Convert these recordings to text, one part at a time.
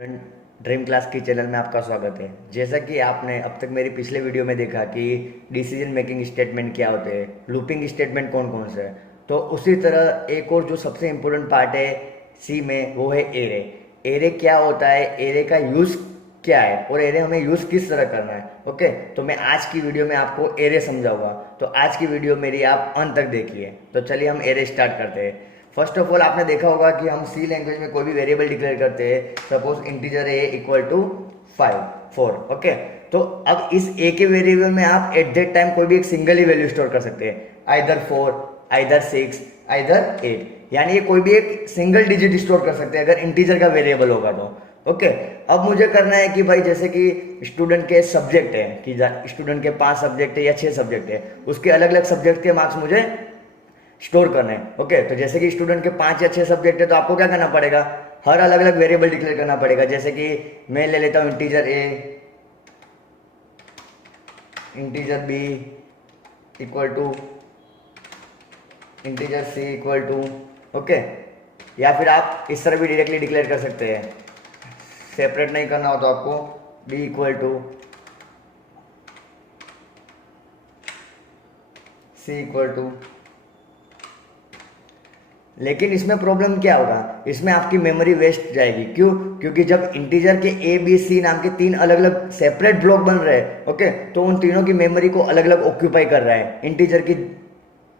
Dream class की channel में आपका स्वागत है। जैसा कि आपने अब तक मेरी पिछले वीडियो में देखा कि डिसीजन मेकिंग स्टेटमेंट क्या होते हैं, लूपिंग स्टेटमेंट कौन कौन से हैं, तो उसी तरह एक और जो सबसे इम्पोर्टेंट पार्ट है सी में वो है एरे। एरे क्या होता है, एरे का यूज़ क्या है और एरे हमें यूज़ किस तरह करना है। ओके, तो मैं आज की वीडियो में आपको एरे समझाऊंगा, तो आज की वीडियो मेरी आप अंत तक देखिए। तो चलिए हम एरे स्टार्ट करते हैं। फर्स्ट ऑफ ऑल आपने देखा होगा कि हम सी लैंग्वेज में कोई भी वेरिएबल डिक्लेयर करते हैं, suppose integer A equal to 4। Okay, तो अब इस ए के वेरिएबल में आप एट दैट टाइम कोई भी एक सिंगल ही वैल्यू स्टोर कर सकते हैं, आइदर 4, आइदर 6, आइदर 8, यानी ये कोई भी एक सिंगल डिजिट स्टोर कर सकते हैं अगर इंटीजर का वेरिएबल होगा तो। ओके, अब मुझे करना है कि भाई जैसे कि स्टूडेंट के सब्जेक्ट है कि स्टूडेंट के 5 सब्जेक्ट है या 6 सब्जेक्ट है, उसके अलग अलग सब्जेक्ट के मार्क्स मुझे स्टोर करना है। ओके, तो जैसे कि स्टूडेंट के 5 या 6 सब्जेक्ट है तो आपको क्या करना पड़ेगा, हर अलग अलग वेरिएबल डिक्लेयर करना पड़ेगा। जैसे कि मैं ले लेता हूँ integer A, integer B equal to, integer C equal to. Okay, या फिर आप इस तरह भी डायरेक्टली डिक्लेयर कर सकते हैं, सेपरेट नहीं करना हो तो आपको B equal to C equal to. लेकिन इसमें प्रॉब्लम क्या होगा, इसमें आपकी मेमोरी वेस्ट जाएगी। क्यों? क्योंकि जब इंटीजर के ए बी सी नाम के 3 अलग अलग सेपरेट ब्लॉक बन रहे हैं, ओके, तो उन तीनों की मेमोरी को अलग अलग ऑक्यूपाई कर रहा है इंटीजर की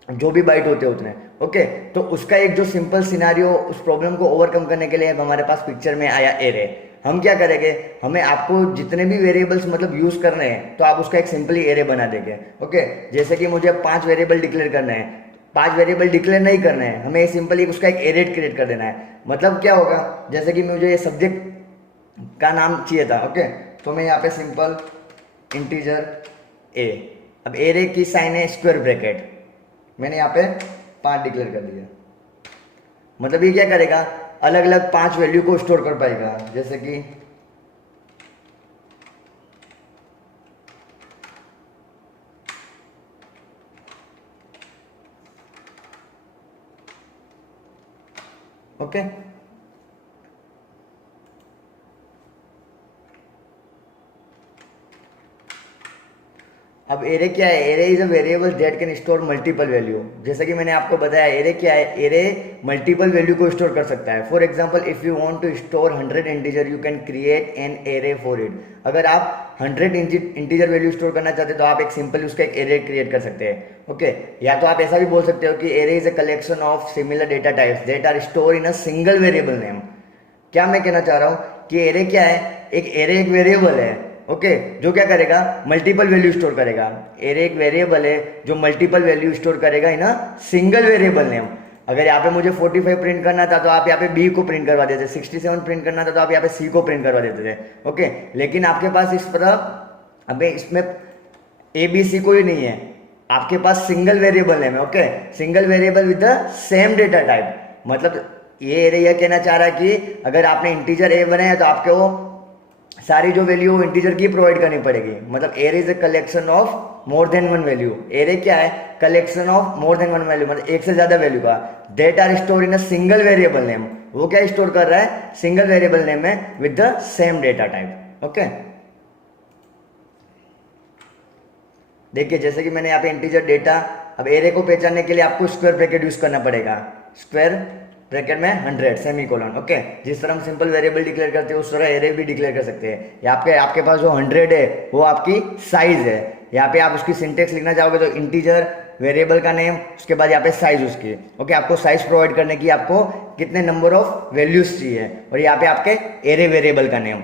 जो भी बाइट होते हैं उतने। ओके, तो उसका एक जो सिंपल सिनारियो, उस प्रॉब्लम को ओवरकम करने के लिए हमारे पास पिक्चर में आया एरे। हम क्या करेंगे, हमें आपको जितने भी वेरिएबल्स मतलब यूज करने हैं तो आप उसका एक सिंपली एरे बना देंगे। ओके, जैसे कि मुझे 5 वेरिएबल डिक्लेयर करने हैं, 5 वेरिएबल डिक्लेयर नहीं करना है, हमें सिंपली उसका एक एरे क्रिएट कर देना है। मतलब क्या होगा, जैसे कि मुझे ये सब्जेक्ट का नाम चाहिए था, ओके, तो मैं यहाँ पे सिंपल इंटीजर ए, अब एरे की साइन है स्क्वायर ब्रैकेट, मैंने यहाँ पे 5 डिक्लेयर कर दिया। मतलब ये क्या करेगा, अलग अलग 5 वैल्यू को स्टोर कर पाएगा। जैसे कि ओके, अब एरे क्या है, array is a variable that can store multiple value. जैसे कि मैंने आपको बताया एरे क्या है, एरे मल्टीपल वैल्यू को स्टोर कर सकता है। For example if you want to store 100 integer you can create an array for it. अगर आप 100 इंटीजर वैल्यू स्टोर करना चाहते हैं तो आप एक सिंपल उसका एक एरे क्रिएट कर सकते हैं। ओके, या तो आप ऐसा भी बोल सकते हो कि array is a collection of similar data types that are store in a single variable name. क्या मैं कहना चाह रहा हूं कि एरे क्या है, एक एरे एक वेरिएबल है, ओके, जो क्या करेगा, मल्टीपल वैल्यू स्टोर करेगा। एरे एक वेरिएबल है जो मल्टीपल वैल्यू स्टोर करेगा इन अ सिंगल वेरिएबल नेम। अगर यहाँ पे मुझे 45 प्रिंट करना था तो आप यहाँ पे बी को प्रिंट करवा देते, 67 प्रिंट करना था तो आप यहाँ पे सी को प्रिंट करवा देते थे। ओके, लेकिन आपके पास इस तरह अबे इसमें ए बी सी कोई नहीं है, आपके पास सिंगल वेरिएबल नेम है। Okay, single variable with the same data type. मतलब ये एरे यह कहना चाह रहा है कि अगर आपने इंटीजर ए बनाया तो आपको सारी जो वैल्यू इंटीजर की प्रोवाइड करनी पड़ेगी। मतलब array is a collection of more than one value. Array क्या है, collection of more than one value, मतलब एक से ज्यादा वैल्यू का, that are store in a single variable name. वो क्या स्टोर कर रहा है, सिंगल वेरिएबल नेम में with the same data type. Okay, देखिए जैसे कि मैंने यहाँ पे इंटीजर डेटा, अब एरे को पहचानने के लिए आपको स्क्वायर ब्रैकेट यूज करना पड़ेगा। स्क्वायर ब्रैकेट में 100 सेमीकोलन। ओके, जिस तरह हम सिंपल वेरिएबल डिक्लेयर करते हैं उस तरह एरे भी डिक्लेयर कर सकते हैं। यहाँ पे आपके पास जो 100 है वो आपकी साइज है। यहाँ पे आप उसकी सिंटेक्स लिखना चाहोगे तो इंटीजर वेरिएबल का नेम, उसके बाद यहाँ पे साइज उसकी। ओके, आपको साइज प्रोवाइड करने की आपको कितने नंबर ऑफ वैल्यूज चाहिए, और यहाँ पे आपके एरे वेरिएबल का नेम।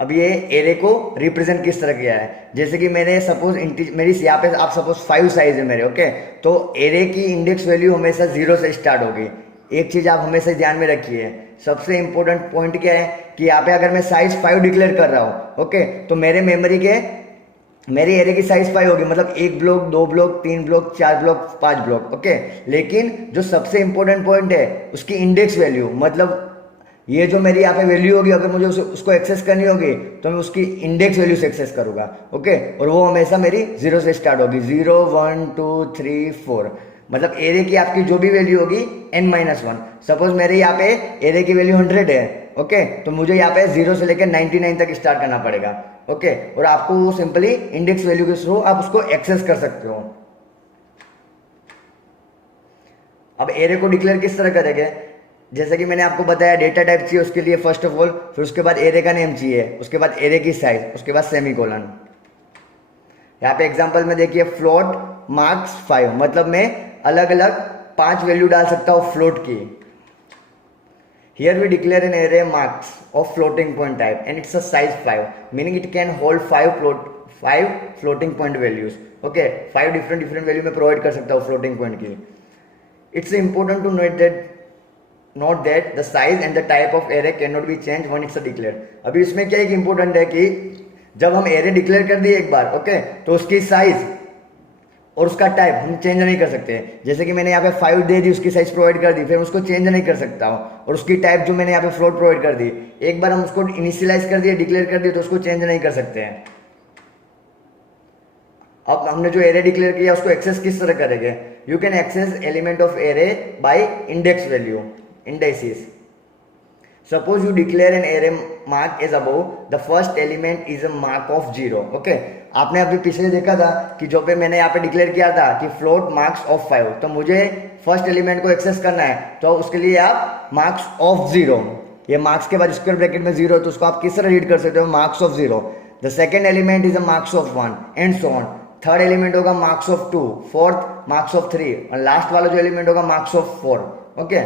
अब ये एरे को रिप्रेजेंट किस तरह किया है, जैसे कि मैंने सपोज मेरी यहाँ पे आप सपोज 5 साइज है मेरे। ओके, तो एरे की इंडेक्स वैल्यू हमेशा 0 से स्टार्ट होगी। एक चीज आप हमेशा ध्यान में रखिए, सबसे इंपॉर्टेंट पॉइंट क्या है कि यहाँ पे अगर मैं साइज 5 डिक्लेयर कर रहा हूँ, ओके, तो मेरी एरे की साइज 5 होगी, मतलब 1 block, 2 block, 3 block, 4 block, 5 block. Okay, लेकिन जो सबसे इंपॉर्टेंट पॉइंट है उसकी इंडेक्स वैल्यू, मतलब ये जो मेरी यहाँ पे वैल्यू होगी, अगर मुझे उसको एक्सेस करनी होगी तो मैं उसकी इंडेक्स वैल्यू से एक्सेस करूंगा। ओके, और वो हमेशा मेरी 0 से स्टार्ट होगी, 0 1 2 3 4। मतलब एरे की आपकी जो भी वैल्यू होगी n-1। सपोज मेरे यहाँ पे एरे की वैल्यू 100 है, ओके, तो मुझे यहाँ पे 0 से लेकर 99 तक स्टार्ट करना पड़ेगा, ओके। और आपको सिंपली इंडेक्स वैल्यू के थ्रू आप उसको एक्सेस कर सकते हो। अब एरे को डिक्लेयर किस तरह करेंगे, जैसे कि मैंने आपको बताया डेटा टाइप चाहिए उसके लिए फर्स्ट ऑफ ऑल, फिर उसके बाद एरे का नेम चाहिए, उसके बाद एरे की साइज, उसके बाद सेमीकोलन। यहाँ पे एग्जांपल में देखिए फ्लोट मार्क्स 5, मतलब मैं अलग अलग 5 वैल्यू डाल सकता हूँ फ्लोट की। Here we declare an array marks of floating point type and it's a size 5, meaning it can hold 5 floating point values, okay. 5 different value में प्रोवाइड कर सकता हूँ फ्लोटिंग पॉइंट की। It's important to note that the size and the type of array can not be change one it's declare. अभी इसमें क्या एक important है कि जब हम एरे डिक्लेयर कर दिए एक बार, ओके, तो उसकी साइज और उसका टाइप हम चेंज नहीं कर सकते। जैसे कि मैंने यहाँ पे 5 दे दी, उसकी साइज प्रोवाइड कर दी, फिर उसको चेंज नहीं कर सकता हूँ। और उसकी टाइप जो मैंने यहाँ पे फ्लोट प्रोवाइड कर दी, एक बार हम उसको इनिशियलाइज कर दिए, डिक्लेयर कर दिए, तो उसको चेंज नहीं कर सकते हैं। अब हमने जो एरे डिक्लेयर किया उसको एक्सेस किस तरह करेंगे, you can access element of array by index value, indexes. Suppose you declare an array mark as above, the first element is a mark of 0, okay। आपने अभी पिछले देखा था कि जो पे मैंने यहाँ पे डिक्लेयर किया था कि फ्लोट मार्क्स ऑफ 5, तो मुझे फर्स्ट एलिमेंट को एक्सेस करना है, तो उसके लिए आप मार्क्स ऑफ 0, ये मार्क्स के बाद स्क्वायर ब्रैकेट में 0, तो उसको आप किस तरह रीड कर सकते हो, marks of 0। The second element is a marks of 1 and so on. Third element होगा marks of 2, fourth marks of 3, और लास्ट वाला जो एलिमेंट होगा मार्क्स ऑफ 4, ओके।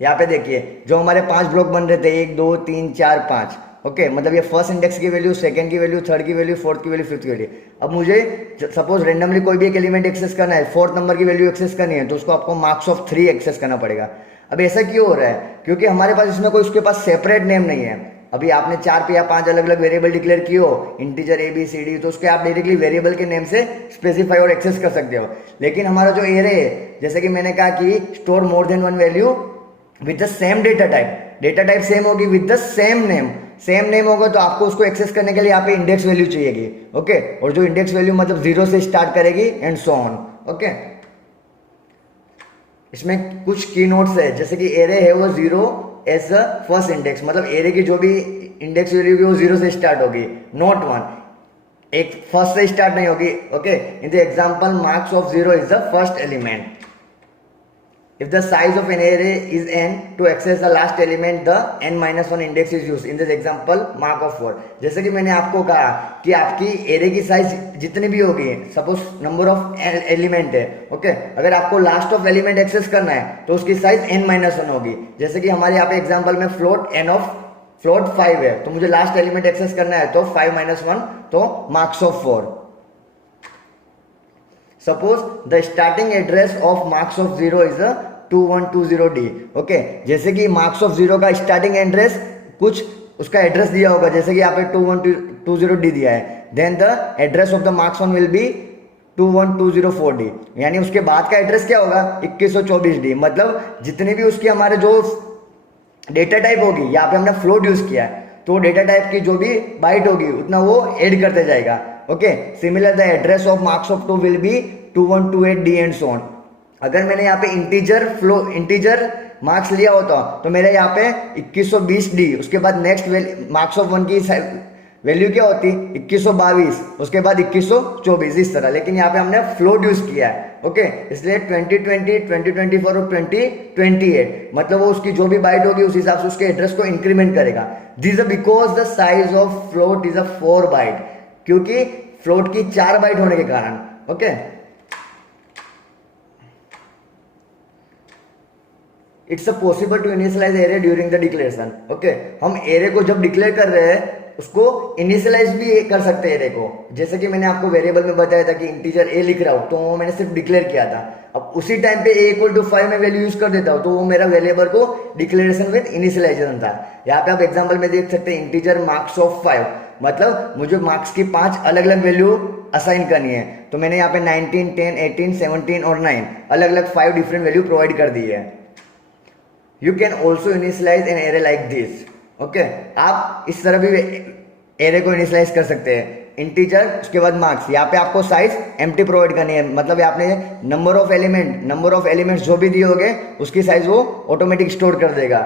यहाँ पे देखिए जो हमारे 5 ब्लॉक बन रहे थे, 1 2 3 4 5, ओके, मतलब ये फर्स्ट इंडेक्स की वैल्यू, सेकंड की वैल्यू, थर्ड की वैल्यू, फोर्थ की वैल्यू, फिफ्थ की वैल्यू। अब मुझे सपोज रेंडमली कोई भी एक एलिमेंट एक्सेस करना है, 4th नंबर की वैल्यू एक्सेस करनी है, तो उसको आपको मार्क्स ऑफ 3 एक्सेस करना पड़ेगा। अब ऐसा क्यों हो रहा है, क्योंकि हमारे पास इसमें कोई उसके पास सेपरेट नेम नहीं है। अभी आपने 4 या 5 अलग अलग वेरिएबल डिक्लेयर किए हो, integer A B C D, तो उसके आप डायरेक्टली वेरिएबल के नेम से स्पेसिफाई और एक्सेस कर सकते हो। लेकिन हमारा जो एरे है, जैसे कि मैंने कहा कि store more than 1 value with the same data type same होगी विद द सेम नेम होगा, तो आपको उसको एक्सेस करने के लिए यहाँ पे इंडेक्स वैल्यू चाहिएगी, ओके। और जो इंडेक्स वैल्यू मतलब 0 से स्टार्ट करेगी एंड सो ऑन, ओके। इसमें कुछ की नोट्स है, जैसे कि एरे है वो 0 एज द फर्स्ट इंडेक्स, मतलब एरे की जो भी इंडेक्स वैल्यू होगी वो 0 से स्टार्ट होगी, नॉट 1, एक फर्स्ट से स्टार्ट नहीं होगी, okay. In the example marks of 0 is the first element. If the size of an array is n, to access the last element, the n-1 index is used. In this example, mark of 4. जैसे कि मैंने आपको कहा कि आपकी array की size जितनी भी होगी, सपोज नंबर ऑफ एलिमेंट है, ओके, अगर आपको लास्ट ऑफ एलिमेंट एक्सेस करना है तो उसकी साइज n-1 होगी। जैसे कि हमारे यहाँ पे एग्जाम्पल में फ्लोट 5 है, तो मुझे लास्ट एलिमेंट एक्सेस करना है, तो 5-1, तो marks of 4। Suppose the starting address of marks of 0 is 2120D, okay. जैसे कि मार्क्स ऑफ 0 का स्टार्टिंग एड्रेस कुछ उसका एड्रेस दिया होगा, जैसे कि यहाँ पे 2120D दिया है, then the address of the marks 1 will be 21204D, यानी उसके बाद का एड्रेस क्या होगा, 2124D। मतलब जितनी भी उसकी हमारे जो डेटा टाइप होगी, यहाँ पे हमने फ्लोट यूज किया है, तो डेटा टाइप की जो भी बाइट होगी उतना वो ऐड करते जाएगा, okay. Similar the address of marks of 2 will be 2128D and so on. अगर मैंने यहाँ पे इंटीजर मार्क्स लिया होता तो मेरे यहाँ पे 2120D, उसके बाद नेक्स्ट मार्क्स ऑफ 1 की वैल्यू क्या होती, 2122, उसके बाद 2124, इस तरह। लेकिन यहाँ पे हमने फ्लोट यूज किया है, ओके, इसलिए 2020, 2024 और 2028, मतलब वो उसकी जो भी बाइट होगी उस हिसाब से उसके एड्रेस को इंक्रीमेंट करेगा। This because the size of float is a 4 byte, क्योंकि फ्लोट की 4 बाइट होने के कारण, okay. It's a possible to initialize array during the declaration, okay. हम एरे को जब डिक्लेयर कर रहे हैं उसको इनिशियलाइज भी कर सकते हैं एरे को। जैसे कि मैंने आपको वेरिएबल में बताया था कि इंटीजर ए लिख रहा हूं, तो वो मैंने सिर्फ डिक्लेयर किया था। अब उसी टाइम पे a = 5 में वैल्यू यूज कर देता हूं, तो वो मेरा वेरिएबल को डिक्लेरेशन विद इनिशियलाइजेशन था। यहाँ पे आप एग्जांपल में देख सकते हैं इंटीजर मार्क्स ऑफ 5, मतलब मुझे मार्क्स की 5 अलग अलग वैल्यू असाइन करनी है, तो मैंने यहाँ पे 19, 10, 18, 17 और 9 अलग अलग 5 डिफरेंट वैल्यू प्रोवाइड कर दी है। You can also initialize an array like this, okay. आप इस तरह भी एरे को इनिशियलाइज कर सकते हैं। इंटीजर, उसके बाद मार्क्स। यहाँ पे आपको साइज एम्प्टी प्रोवाइड करनी है, मतलब आपने नंबर ऑफ एलिमेंट्स जो भी दिए होंगे उसकी साइज वो ऑटोमेटिक स्टोर कर देगा।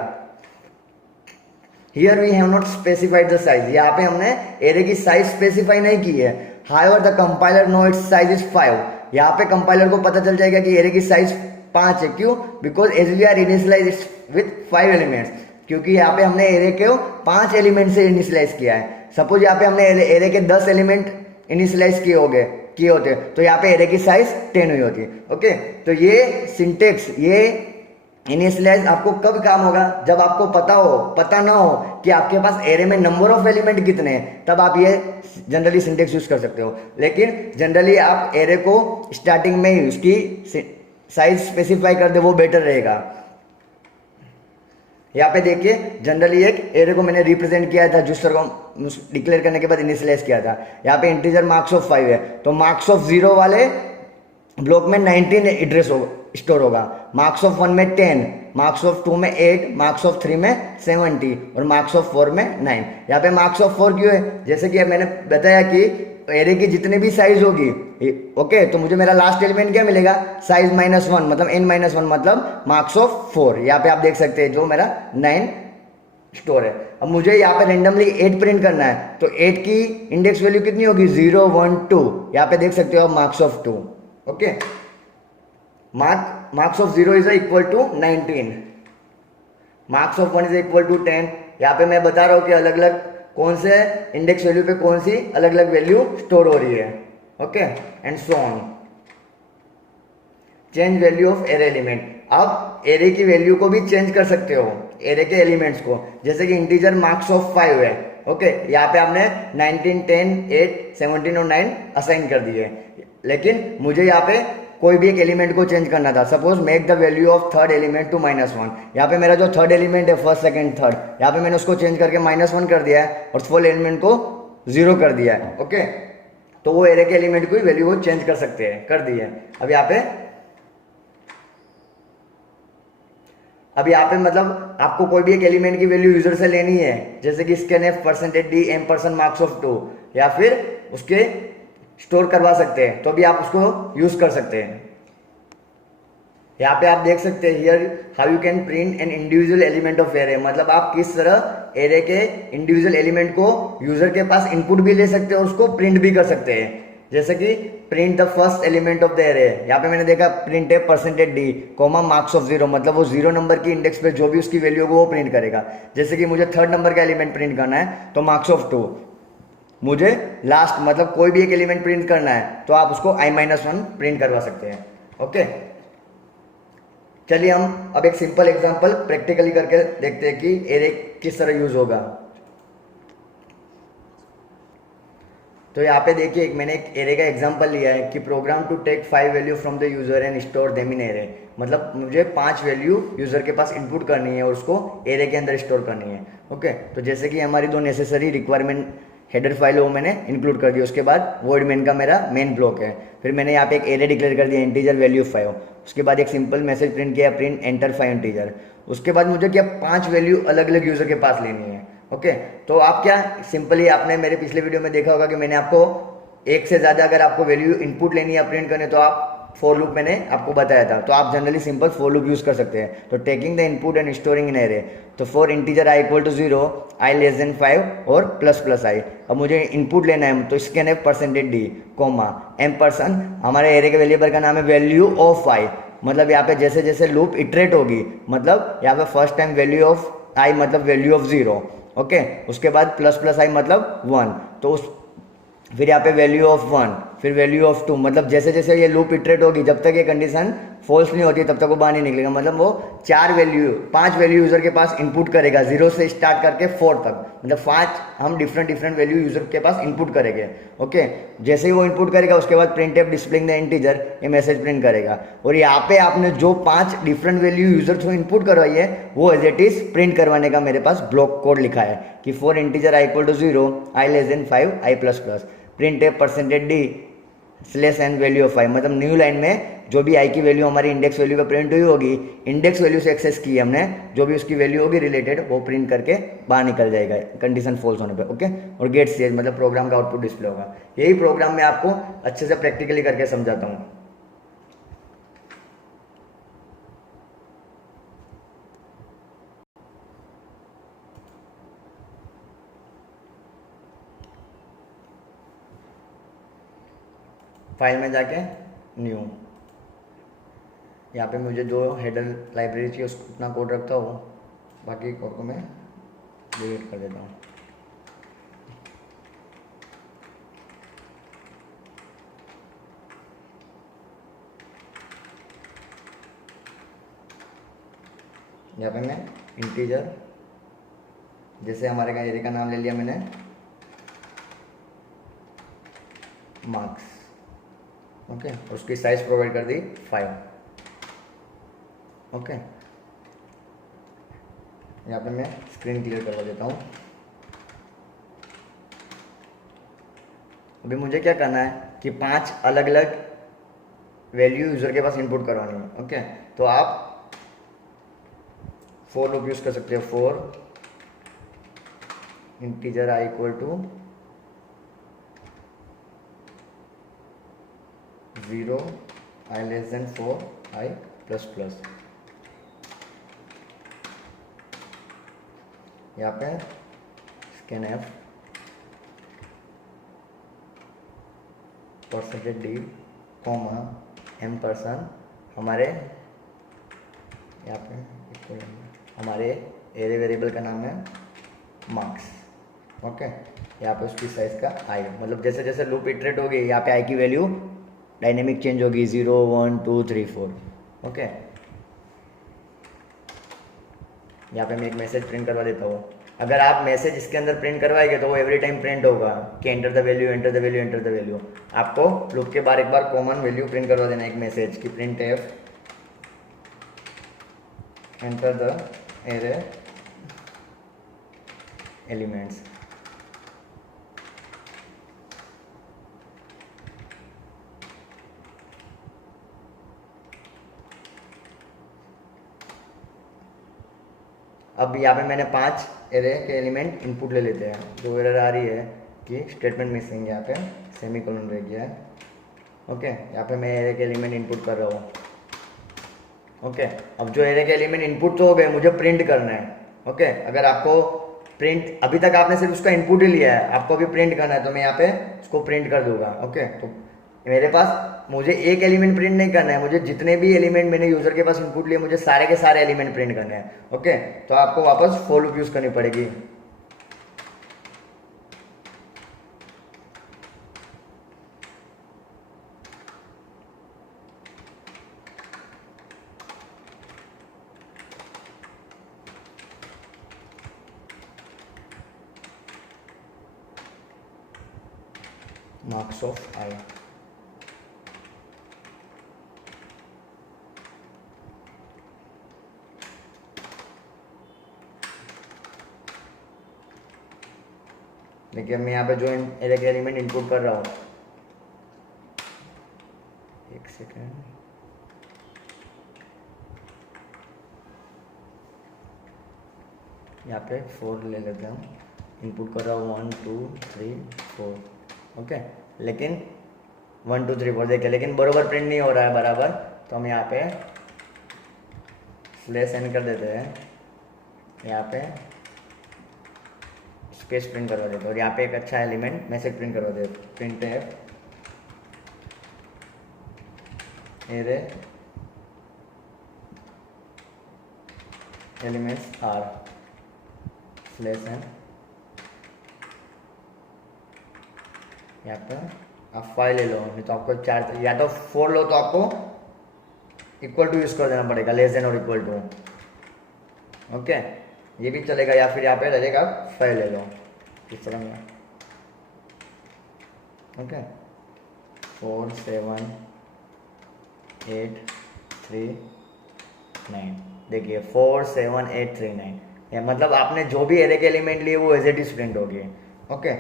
Here we have not specified the size, यहाँ पे हमने एरे की साइज स्पेसिफाई नहीं की है। However the compiler know its size is 5, यहाँ पे कंपाइलर को पता चल जाएगा कि एरे की साइज 5 है। क्यों? Because as we are initialize with 5 elements, क्योंकि यहाँ पे हमने एरे को 5 एलिमेंट से इनिशियलाइज किया है। सपोज यहाँ पे हमने एरे के 10 एलिमेंट इनिशियलाइज किए होते तो यहाँ पे एरे की साइज 10 हुई होती। ओके, तो ये सिंटेक्स, ये इनिशियलाइज आपको कब काम होगा? जब आपको पता ना हो कि आपके पास एरे में नंबर ऑफ एलिमेंट कितने हैं, तब आप ये जनरली सिंटेक्स यूज कर सकते हो। लेकिन जनरली आप एरे को स्टार्टिंग में ही उसकी साइज स्पेसिफाई कर दे, वो बेटर रहेगा। यहाँ पे देखिए जनरली एक एरे को मैंने रिप्रेजेंट किया था जिस तरह को डिक्लेयर करने के बाद इनिशियलाइज किया था। यहाँ पे इंटीजर मार्क्स ऑफ 5 है, तो मार्क्स ऑफ 0 वाले ब्लॉक में 19 एड्रेस स्टोर होगा, मार्क्स ऑफ 1 में 10, मार्क्स ऑफ 2 में 8, मार्क्स ऑफ 3 में 70 और मार्क्स ऑफ 4 में 9। यहाँ पे मार्क्स ऑफ 4 क्यों है? जैसे कि मैंने बताया कि एरे की जितनी भी साइज होगी, ओके, तो मुझे मेरा लास्ट एलिमेंट क्या मिलेगा? साइज -1, मतलब n-1, मतलब मार्क्स ऑफ 4। यहाँ पे आप देख सकते हैं जो मेरा 9 स्टोर है। अब मुझे यहाँ पे रेंडमली 8 प्रिंट करना है, तो 8 की इंडेक्स वैल्यू कितनी होगी? 0, 1, 2। यहाँ पे देख सकते हो आप marks of 2। Okay, marks of 0 is equal to 19, marks of 1 is equal to 10। यहाँ पे मैं बता रहा हूँ कि अलग अलग कौन से इंडेक्स वैल्यू पे कौन सी अलग अलग वैल्यू स्टोर हो रही है। Okay, and so on. Change value of array element, आप एरे की वैल्यू को भी चेंज कर सकते हो, एरे के एलिमेंट्स को। जैसे कि इंटीजर मार्क्स ऑफ 5 है, ओके, यहाँ पे आपने 19, 10, 8, 17 और 9 असाइन कर दिए, लेकिन मुझे यहाँ पे कोई भी एक एलिमेंट को चेंज करना था। Suppose make the value of third element to -1। यहाँ पे मेरा जो थर्ड एलिमेंट है, फर्स्ट, सेकंड, थर्ड, यहाँ पे मैंने उसको चेंज करके -1 कर दिया है और फोर्थ एलिमेंट को 0 कर दिया है। ओके, तो वो एरे के एलिमेंट को वैल्यू को चेंज कर सकते हैं, कर दी है। अब यहाँ पे मतलब आपको कोई भी एक एलिमेंट की वैल्यू यूजर से लेनी है, जैसे कि scanf %d m% marks of 2, या फिर उसके स्टोर करवा सकते हैं, तो भी आप उसको यूज कर सकते हैं। यहाँ पे आप देख सकते हैं here how you can print an individual element of array, मतलब आप किस तरह एरे के इंडिविजुअल एलिमेंट को यूजर के पास इनपुट भी ले सकते हैं और उसको प्रिंट भी कर सकते हैं। जैसे कि print the first element of the array, यहाँ पे मैंने देखा प्रिंट है %d, मार्क्स ऑफ 0, मतलब वो 0 नंबर की इंडेक्स पे जो भी उसकी वैल्यू होगी वो प्रिंट करेगा। जैसे कि मुझे थर्ड नंबर का एलिमेंट प्रिंट करना है, तो मार्क्स ऑफ 2। मुझे लास्ट मतलब कोई भी एक एलिमेंट प्रिंट करना है, तो आप उसको i-1 प्रिंट करवा सकते हैं। ओके, चलिए हम अब एक सिंपल एग्जांपल प्रैक्टिकली करके देखते हैं कि एरे किस तरह यूज होगा। तो यहाँ पे देखिए मैंने एक एरे का एग्जांपल लिया है कि program to take 5 value from the user and store them in array, मतलब मुझे 5 वैल्यू यूजर के पास इनपुट करनी है और उसको एरे के अंदर स्टोर करनी है। ओके, तो जैसे कि हमारी 2 नेसेसरी रिक्वायरमेंट हेडर फाइल वो मैंने इंक्लूड कर दिया। उसके बाद वॉइड मेन का मेरा मेन ब्लॉक है, फिर मैंने यहाँ पे एक एरे डिक्लेयर कर दिया इंटीजर वैल्यू 5। उसके बाद एक सिंपल मैसेज प्रिंट किया, प्रिंट एंटर 5 इंटीजर। उसके बाद मुझे क्या 5 वैल्यू अलग अलग यूजर के पास लेनी है। ओके, तो आप क्या सिंपली, आपने मेरे पिछले वीडियो में देखा होगा कि मैंने आपको एक से ज़्यादा अगर आपको वैल्यू इनपुट लेनी है प्रिंट करने, तो आप फॉर लूप मैंने आपको बताया था, तो आप generally simple for loop use कर सकते हैं। तो taking the input and storing in array, तो फॉर इंटीजर i = 0, i < 5 और ++i। अब मुझे इनपुट लेना है, तो scanf %d, m%, हमारे एरे के वेरिएबल का नाम है वैल्यू ऑफ i, मतलब यहाँ पे जैसे जैसे लूप इटरेट होगी, मतलब यहाँ पे first time value of i मतलब वैल्यू ऑफ 0। ओके, उसके बाद ++i मतलब 1, तो फिर यहाँ पे वैल्यू ऑफ 1, फिर वैल्यू ऑफ 2, मतलब जैसे जैसे ये लूप इटरेट होगी, जब तक ये कंडीशन फॉल्स नहीं होती तब तक वो बाहर नहीं निकलेगा। मतलब वो 5 वैल्यू यूजर के पास इनपुट करेगा, 0 से स्टार्ट करके 4 तक, मतलब 5 हम डिफरेंट वैल्यू यूजर के पास इनपुट करेंगे। ओके, जैसे ही वो इनपुट करेगा उसके बाद printf डिस्प्लेइंग द इंटीजर, ये मैसेज प्रिंट करेगा। और यहाँ पे आपने जो 5 डिफरेंट वैल्यू यूजर को इनपुट करवाई है वो एज इट इज प्रिंट करवाने का मेरे पास ब्लॉक कोड लिखा है कि for integer i = 0, i < 5, i++, print है %d /n value of i, मतलब न्यू लाइन में जो भी आई की वैल्यू हमारी इंडेक्स वैल्यू पे प्रिंट हुई होगी, इंडेक्स वैल्यू से एक्सेस की हमने, जो भी उसकी वैल्यू होगी रिलेटेड वो प्रिंट करके बाहर निकल जाएगा कंडीशन फॉल्स होने पे। ओके, और गेट स्टेज मतलब प्रोग्राम का आउटपुट डिस्प्ले होगा। यही प्रोग्राम मैं आपको अच्छे से प्रैक्टिकली करके समझाता हूँ। फाइल में जाके न्यू, यहाँ पे मुझे जो हेडर लाइब्रेरी चाहिए उसको उतना कोड रखता हूँ, बाकी कोड को मैं डिलीट कर देता हूँ। यहाँ पे मैं इंटीजर, जैसे हमारे का एरिया का नाम ले लिया मैंने मार्क्स। ओके, उसकी साइज प्रोवाइड कर दी 5। ओके, यहाँ पे मैं स्क्रीन क्लियर करवा देता हूँ। अभी मुझे क्या करना है कि 5 अलग अलग वैल्यू यूजर के पास इनपुट करवानी है। ओके, तो आप फॉर लूप यूज कर सकते हो। For integer I equal to 0, i less than 4, i plus plus. यहाँ पे scanf percentage D comma ampersand, हमारे यहाँ पे इक्वल हमारे एरे वेरिएबल का नाम है मार्क्स। ओके, यहाँ पे उसकी साइज का आई, मतलब जैसे जैसे लूप इटरेट होगी यहाँ पे आई की वैल्यू डायनेमिक चेंज होगी 0, 1, 2, 3, 4। ओके, यहाँ पे मैं एक मैसेज प्रिंट करवा देता हूँ। अगर आप मैसेज इसके अंदर प्रिंट करवाएंगे तो वो एवरी टाइम प्रिंट होगा कि enter the value, enter the value, enter the value. आपको लूप के बार एक बार कॉमन वैल्यू प्रिंट करवा देना, एक मैसेज की print F enter the array elements. अब यहाँ पे मैंने 5 एरे के एलिमेंट इनपुट ले लेते हैं। जो एरर आ रही है कि स्टेटमेंट मिसिंग, यहाँ पे सेमीकोलन रह गया है। ओके, यहाँ पे मैं एरे के एलिमेंट इनपुट कर रहा हूँ। ओके, अब जो एरे के एलिमेंट इनपुट तो हो गए, मुझे प्रिंट करना है। ओके, अगर आपको प्रिंट, अभी तक आपने सिर्फ उसका इनपुट ही लिया है, आपको अभी प्रिंट करना है तो मैं यहाँ पे उसको प्रिंट कर दूंगा। ओके, तो मेरे पास मुझे एक एलिमेंट प्रिंट नहीं करना है, मुझे जितने भी एलिमेंट मैंने यूजर के पास इनपुट लिए मुझे सारे के सारे एलिमेंट प्रिंट करने हैं। ओके, तो आपको वापस फॉर लूप यूज करनी पड़ेगी। मार्क्स ऑफ आई, देखिए मैं यहाँ पे जो एरे के एलिमेंट इनपुट कर रहा हूँ, एक सेकेंड, यहाँ पे 4 ले लेते हैं, इनपुट कर रहा हूँ 1, 2, 3, 4। ओके, लेकिन 1, 2, 3, 4 देखिए, लेकिन बराबर प्रिंट नहीं हो रहा है बराबर, तो हम यहाँ पे स्लैश एन कर देते हैं, यहाँ पे स्पेस प्रिंट करवा देते हैं, और यहाँ पे एक अच्छा एलिमेंट मैसेज प्रिंट करवा देते हैं। Printf array elements are slash N. यहाँ पर आप 5 ले लो, नहीं तो आपको 4, या तो 4 लो तो आपको इक्वल टू यूज कर देना पड़ेगा, लेस देन और इक्वल टू। ओके, ये भी चलेगा, या फिर यहाँ पे रहेगा 5 ले लो इस तरह में। ओके, 4, 7, 8, 3, 9। देखिए 4, 7, 8, 3, 9, मतलब आपने जो भी एरे के एलिमेंट लिए वो एज इट इज प्रिंट हो गए। ओके,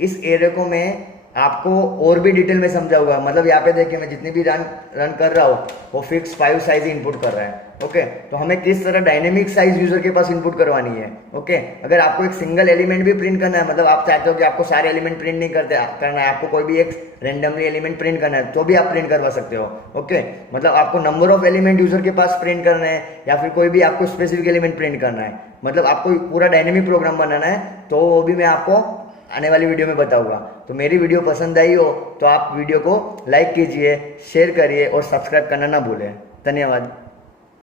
इस एरे को मैं आपको और भी डिटेल में समझाऊंगा। मतलब यहाँ पे देखिए मैं जितनी भी रन कर रहा हूँ वो फिक्स 5 साइज ही इनपुट कर रहा है। ओके, तो हमें किस तरह डायनेमिक साइज यूजर के पास इनपुट करवानी है। ओके, अगर आपको एक सिंगल एलिमेंट भी प्रिंट करना है, मतलब आप चाहते हो कि आपको सारे एलिमेंट प्रिंट नहीं करना है, आपको कोई भी एक रेंडमली एलिमेंट प्रिंट करना है, तो भी आप प्रिंट करवा सकते हो। ओके, मतलब आपको नंबर ऑफ एलिमेंट यूजर के पास प्रिंट करना है या फिर कोई भी आपको स्पेसिफिक एलिमेंट प्रिंट करना है, मतलब आपको पूरा डायनेमिक प्रोग्राम बनाना है, तो वो भी मैं आपको आने वाली वीडियो में बताऊंगा। तो मेरी वीडियो पसंद आई हो तो आप वीडियो को लाइक कीजिए, शेयर करिए और सब्सक्राइब करना ना भूलें। धन्यवाद।